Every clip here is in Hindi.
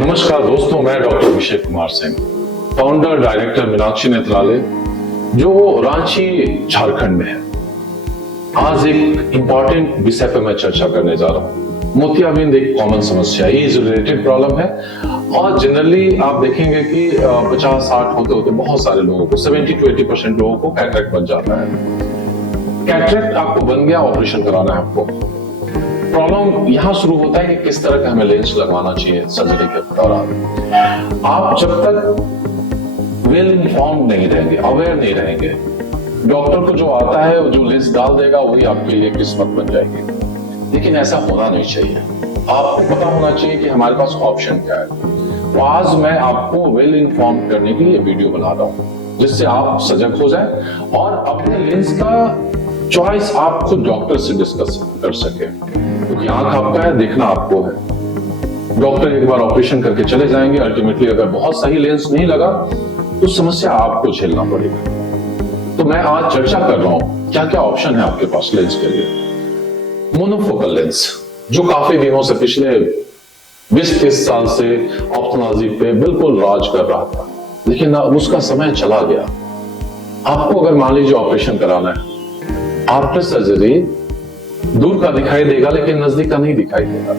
नमस्कार दोस्तों, मैं doctor Abhishek Kumar Singh, founder director Meenakshi नेत्रालय, जो रांची झारखंड में है। आज एक इंपॉर्टेंट विषय पर मैं चर्चा करने जा रहा हूँ। मोतियाबिंद एक कॉमन समस्या, एज रिलेटेड प्रॉब्लम है और जनरली आप देखेंगे कि 50-60 होते होते बहुत सारे लोगों को 70-80% लोगों को कैटरेक्ट बन जाता है। कैटरेक्ट आपको बन गया, ऑपरेशन कराना है आपको। प्रॉब्लम यहां शुरू होता है कि किस तरह का हमें लेंस लगवाना चाहिए सर्जरी के दौरान। आप जब तक वेल इन्फॉर्म्ड नहीं रहेंगे, अवेयर नहीं रहेंगे, डॉक्टर को जो आता है जो लेंस डाल देगा वही आपके लिए किस्मत बन जाएगी। लेकिन ऐसा होना नहीं चाहिए। आपको पता होना चाहिए कि हमारे पास ऑप्शन क्या है। तो आज मैं आपको वेल इन्फॉर्म करने के लिए वीडियो बना रहा हूं, जिससे आप सजग हो जाए और अपने लेंस का चॉइस आप खुद डॉक्टर से डिस्कस कर सके। क्योंकि आंख आपका है, देखना आपको है। डॉक्टर एक बार ऑपरेशन करके चले जाएंगे, अल्टीमेटली अगर बहुत सही लेंस नहीं लगा तो समस्या आपको झेलना पड़ेगा। तो मैं आज चर्चा कर रहा हूं क्या क्या ऑप्शन है आपके पास लेंस के लिए। मोनोफोकल लेंस, जो काफी दिनों से, पिछले 20-30 साल से ऑप्थेल्मोलॉजी पे बिल्कुल राज कर रहा था, लेकिन अब उसका समय चला गया। आपको अगर मान लीजिए ऑपरेशन कराना है, आफ्टर सर्जरी दूर का दिखाई देगा लेकिन नजदीक का नहीं दिखाई देगा।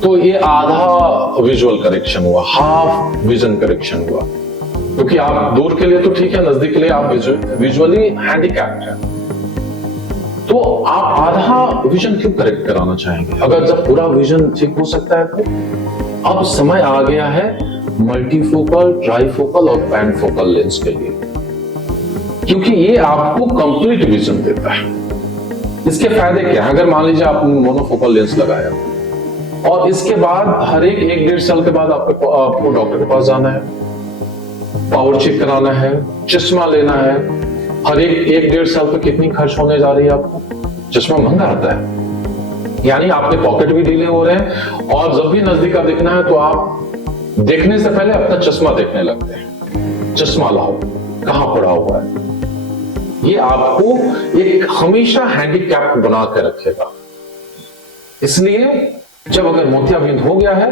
तो ये आधा विजुअल करेक्शन हुआ, हाफ विजन करेक्शन हुआ। क्योंकि आप दूर के लिए तो ठीक है, नजदीक के लिए आप विजुअली हैंडीकैप्ड हैं। तो आप आधा विजन क्यों करेक्ट कराना चाहेंगे, अगर जब पूरा विजन ठीक हो सकता है? तो अब समय आ गया है मल्टीफोकल, ट्राइफोकल और पैनफोकल लेंस के लिए, क्योंकि ये आपको कंप्लीट विजन देता है। इसके फायदे क्या है? अगर मान लीजिए आपने मोनोफोकल लेंस लगाया और इसके बाद हर एक 1-1.5 साल के बाद आपको डॉक्टर के पास जाना है, पावर चेक कराना है, चश्मा लेना है। हर एक 1-1.5 साल पे कितनी खर्च होने जा रही है आपको? चश्मा महंगा आता है, यानी आपके पॉकेट भी ढीले हो रहे हैं और जब भी नजदीक का देखना है तो आप देखने से पहले अपना चश्मा देखने लगते हैं। चश्मा लाओ, कहां पड़ा हुआ है? ये आपको एक हमेशा हैंडीकैप बना के रखेगा। इसलिए जब अगर मोतियाबिंद हो गया है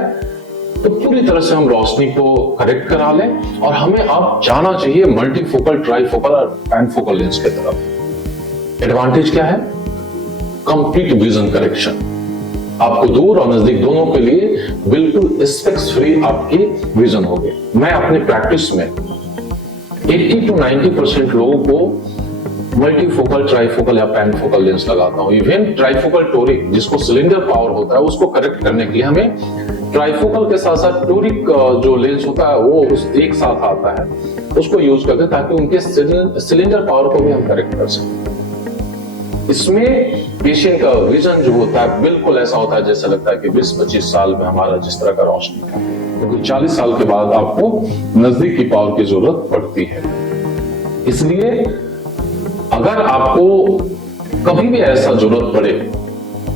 तो पूरी तरह से हम रोशनी को करेक्ट करा लें और हमें अब जाना चाहिए मल्टीफोकल, ट्राइफोकल और पैनफोकल लेंस की तरफ। एडवांटेज क्या है? Complete vision correction. आपको दूर और नजदीक दोनों के लिए बिल्कुल स्पेक्स फ्री आपकी विजन होगी। मैं अपनी प्रैक्टिस में 80-90% लोगों को मल्टीफोकल, ट्राइफोकल या पैनफोकल लेंस लगाता हूं। इवन ट्राइफोकल टोरिक, जिसको सिलेंडर पावर होता है, उसको करेक्ट करने के लिए हमें ट्राइफोकल के साथ साथ टोरिक जो लेंस होता है वो एक साथ आता है, उसको यूज करते हैं ताकि उनके सिलेंडर पावर को भी हम करेक्ट कर सकें। इसमें पेशेंट का विजन जो होता है बिल्कुल ऐसा होता है जैसा लगता है कि 20-25 साल में हमारा जिस तरह का रोशनी था, क्योंकि 40 साल के बाद आपको नजदीक की पावर की जरूरत पड़ती है। इसलिए अगर आपको कभी भी ऐसा जरूरत पड़े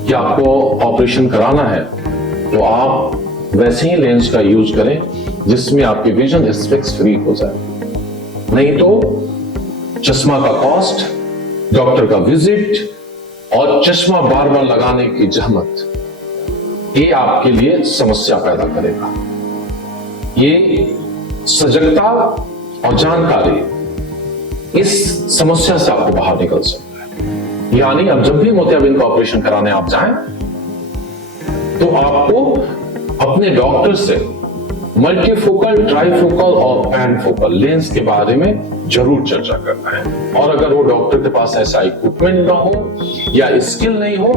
कि आपको ऑपरेशन कराना है तो आप वैसे ही लेंस का यूज करें जिसमें आपकी विजन स्पेक्स फ्री हो जाए। नहीं तो चश्मा का कॉस्ट, डॉक्टर का विजिट और चश्मा बार बार लगाने की जहमत, ये आपके लिए समस्या पैदा करेगा। ये सजगता और जानकारी इस समस्या से आपको बाहर निकल सकता है। यानी अब जब भी मोतियाबिंद का ऑपरेशन कराने आप जाएं तो आपको अपने डॉक्टर से मल्टीफोकल, ट्राइफोकल और पैनफोकल लेंस के बारे में जरूर चर्चा करना है। और अगर वो डॉक्टर के पास ऐसा इक्विपमेंट ना हो या स्किल नहीं हो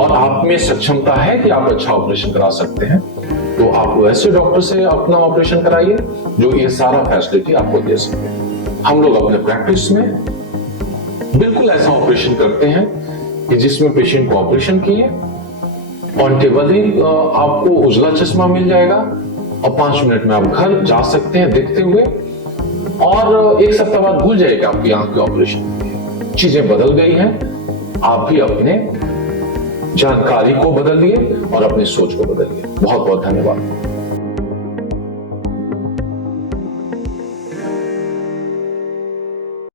और आप में सक्षमता है कि आप अच्छा ऑपरेशन करा सकते हैं, तो आप ऐसे डॉक्टर से अपना ऑपरेशन कराइए जो ये सारा फैसिलिटी आपको दे सके। हम लोग अपने प्रैक्टिस में बिल्कुल ऐसा ऑपरेशन करते हैं कि जिसमें पेशेंट को ऑपरेशन किए ऑन टेबल ही आपको उजला चश्मा मिल जाएगा और 5 मिनट में आप घर जा सकते हैं देखते हुए, और 1 सप्ताह बाद भूल जाएगा आपकी आंख के ऑपरेशन। चीजें बदल गई हैं, आप भी अपने जानकारी को बदलिए और अपनी सोच को बदलिए। बहुत बहुत धन्यवाद।